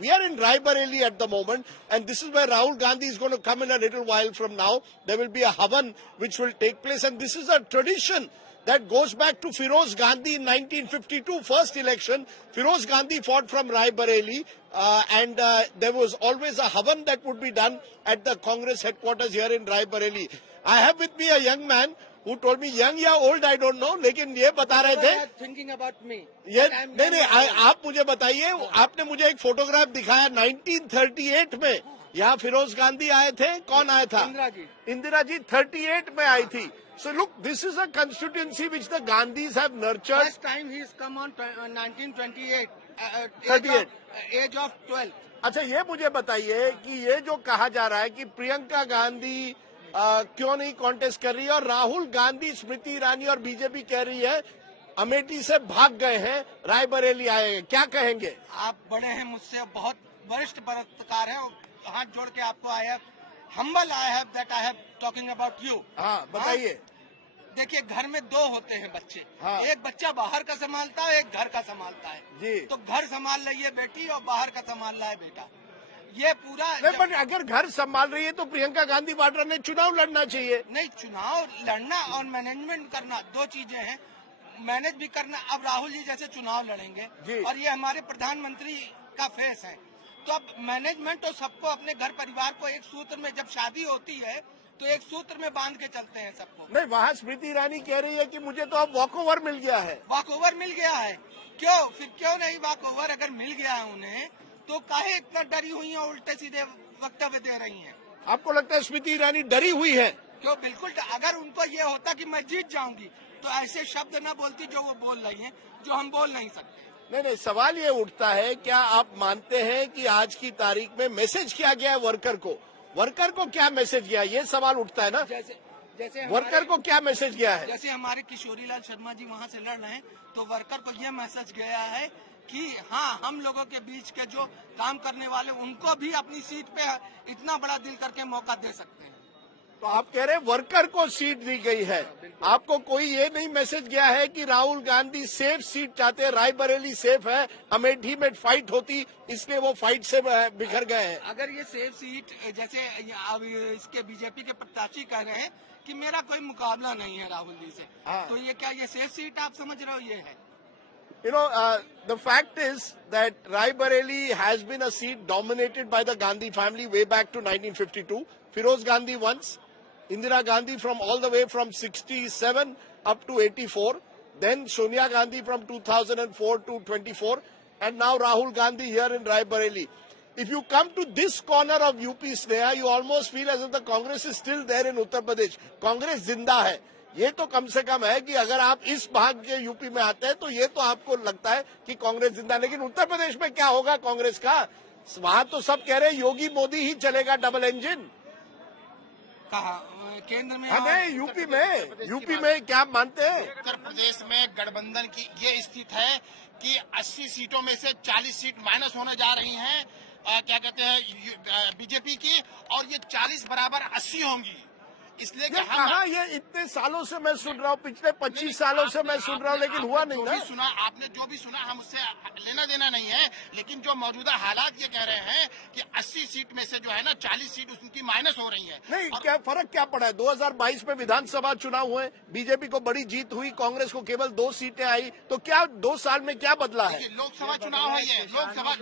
We are in Raebareli at the moment, and this is where Rahul Gandhi is going to come in a little while from now. There will be a Havan which will take place, and this is a tradition that goes back to Firoz Gandhi in 1952, first election. Firoz Gandhi fought from Raebareli, and there was always a Havan that would be done at the Congress headquarters here in Raebareli. I have with me a young man who told me, young या old I don't know, लेकिन ये बता रहे थे thinking about me. ये नहीं आप मुझे बताइए, आपने मुझे एक फोटोग्राफ दिखाया 1938 में, यहाँ फिरोज गांधी आए थे, कौन आया था? इंदिरा जी 38 में आई थी. So look, this is a constituency which the Gandhis have nurtured. First time he has come on 1928, 38, age of 12. अच्छा ये मुझे बताइए कि ये जो कहा जा रहा है कि प्रियंका गांधी क्यों नहीं कॉन्टेस्ट कर रही है और राहुल गांधी, स्मृति ईरानी और बीजेपी कह रही है अमेठी से भाग गए हैं, रायबरेली आए हैं, क्या कहेंगे? आप बड़े हैं मुझसे, बहुत वरिष्ठ पत्रकार हैं, हाथ जोड़ के आपको I have humble I have that I have talking about you. हाँ बताइए. देखिए घर में दो होते हैं बच्चे. हाँ. एक बच्चा बाहर का संभालता है, एक घर का संभालता है जी. तो घर संभाल रही है बेटी और बाहर का संभाल रहा है बेटा. ये पूरा नहीं, पर अगर घर संभाल रही है तो प्रियंका गांधी वाड्रा ने चुनाव लड़ना चाहिए. नहीं, चुनाव लड़ना और मैनेजमेंट करना दो चीजें हैं. मैनेज भी करना, अब राहुल जी जैसे चुनाव लड़ेंगे और ये हमारे प्रधानमंत्री का फेस है, तो अब मैनेजमेंट और सबको अपने घर परिवार को एक सूत्र में, जब शादी होती है तो एक सूत्र में बांध के चलते हैं सबको. नहीं, वहाँ स्मृति ईरानी कह रही है कि मुझे तो अब वॉक ओवर मिल गया है. वॉक ओवर मिल गया है? क्यों, फिर क्यों नहीं वॉक ओवर? अगर मिल गया है उन्हें तो काहे इतना डरी हुई है, उल्टे सीधे वक्तव्य दे रही हैं? आपको लगता है स्मृति ईरानी डरी हुई है? क्यों, बिल्कुल. अगर उनको ये होता कि मैं जीत जाऊंगी तो ऐसे शब्द न बोलती जो वो बोल रही हैं, जो हम बोल नहीं सकते. नहीं, सवाल ये उठता है, क्या आप मानते हैं कि आज की तारीख में मैसेज किया गया है वर्कर को क्या मैसेज गया, ये सवाल उठता है ना. जैसे वर्कर को क्या मैसेज गया है? जैसे हमारे किशोरीलाल शर्मा जी वहाँ से लड़ रहे हैं तो वर्कर को ये मैसेज गया है कि हाँ, हम लोगों के बीच के जो काम करने वाले उनको भी अपनी सीट पे इतना बड़ा दिल करके मौका दे सकते हैं. तो आप कह रहे हैं वर्कर को सीट दी गई है. आपको कोई ये नहीं मैसेज गया है कि राहुल गांधी सेफ सीट चाहते हैं, रायबरेली सेफ है, अमेठी में फाइट होती इसलिए वो फाइट से बिखर गए हैं? अगर ये सेफ सीट, जैसे अब इसके बीजेपी के प्रत्याशी कह रहे हैं कि मेरा कोई मुकाबला नहीं है राहुल जी से, तो ये क्या ये सेफ सीट आप समझ रहे हो? ये है. You know, the fact is that Raebareli has been a seat dominated by the Gandhi family way back to 1952. Firoz Gandhi once, Indira Gandhi from all the way from 67 up to 84, then Sonia Gandhi from 2004 to 24, and now Rahul Gandhi here in Raebareli. If you come to this corner of UP, Sneha, you almost feel as if the Congress is still there in Uttar Pradesh. Congress जिंदा है. ये तो कम से कम है कि अगर आप इस भाग के यूपी में आते हैं तो ये तो आपको लगता है कि कांग्रेस जिंदा. लेकिन उत्तर प्रदेश में क्या होगा कांग्रेस का? वहाँ तो सब कह रहे हैं योगी मोदी ही चलेगा, डबल इंजन. कहा केंद्र में? नहीं, यूपी में क्या मानते हैं? उत्तर प्रदेश में गठबंधन की ये स्थिति है कि 80 सीटों में से 40 सीट माइनस होने जा रही हैं, क्या कहते हैं, बीजेपी की, और ये 40 बराबर 80 होंगी. इसलिए कहा ये इतने सालों से मैं सुन रहा हूँ, पिछले 25 सालों से मैं सुन रहा हूँ, लेकिन हुआ नहीं ना. सुना आपने, जो भी सुना हम उससे लेना देना नहीं है, लेकिन जो मौजूदा हालात ये कह रहे हैं कि 80 सीट में से जो है ना 40 सीट उनकी माइनस हो रही है. नहीं, क्या फर्क क्या पड़ा है? 2022 में विधानसभा चुनाव हुए, बीजेपी को बड़ी जीत हुई, कांग्रेस को केवल 2 सीटें आई, तो क्या 2 साल में क्या बदला है? लोकसभा चुनाव है, ये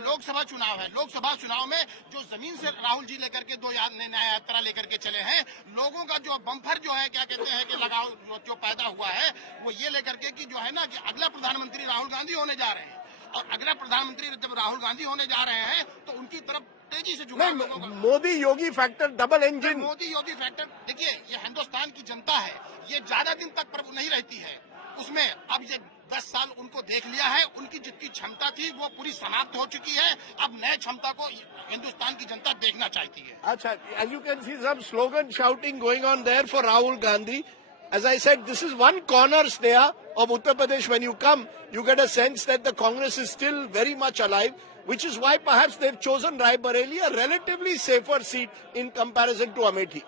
लोकसभा चुनाव है. लोकसभा चुनाव में जो जमीन से राहुल जी लेकर के 2 न्याय यात्रा लेकर के चले हैं, लोगों का जो बम्फर जो है, क्या कहते हैं कि लगाव जो पैदा हुआ है, वो ये लेकर के कि जो है ना कि अगला प्रधानमंत्री राहुल गांधी होने जा रहे हैं, और अगला प्रधानमंत्री जब राहुल गांधी होने जा रहे हैं तो उनकी तरफ तेजी से झुकाव लोगों का. Modi Yogi factor, double engine. Modi Yogi factor, देखिए ये हिंदुस्तान की जनता है, ये ज्यादा दिन तक प्रभु नहीं रहती है उसमें. अब ये 10 साल उनको देख लिया है, उनकी जितनी क्षमता थी वो पूरी समाप्त हो चुकी है. अब नए क्षमता को हिंदुस्तान की जनता देखना चाहती है. अच्छा, as you can see some slogan shouting going on there for Rahul Gandhi. As I said, this is one corner, Sneha, of Uttar Pradesh. When you come, you get a sense that the Congress is still very much alive, which is why perhaps they've chosen Raebareli, a relatively safer seat in comparison to Amethi.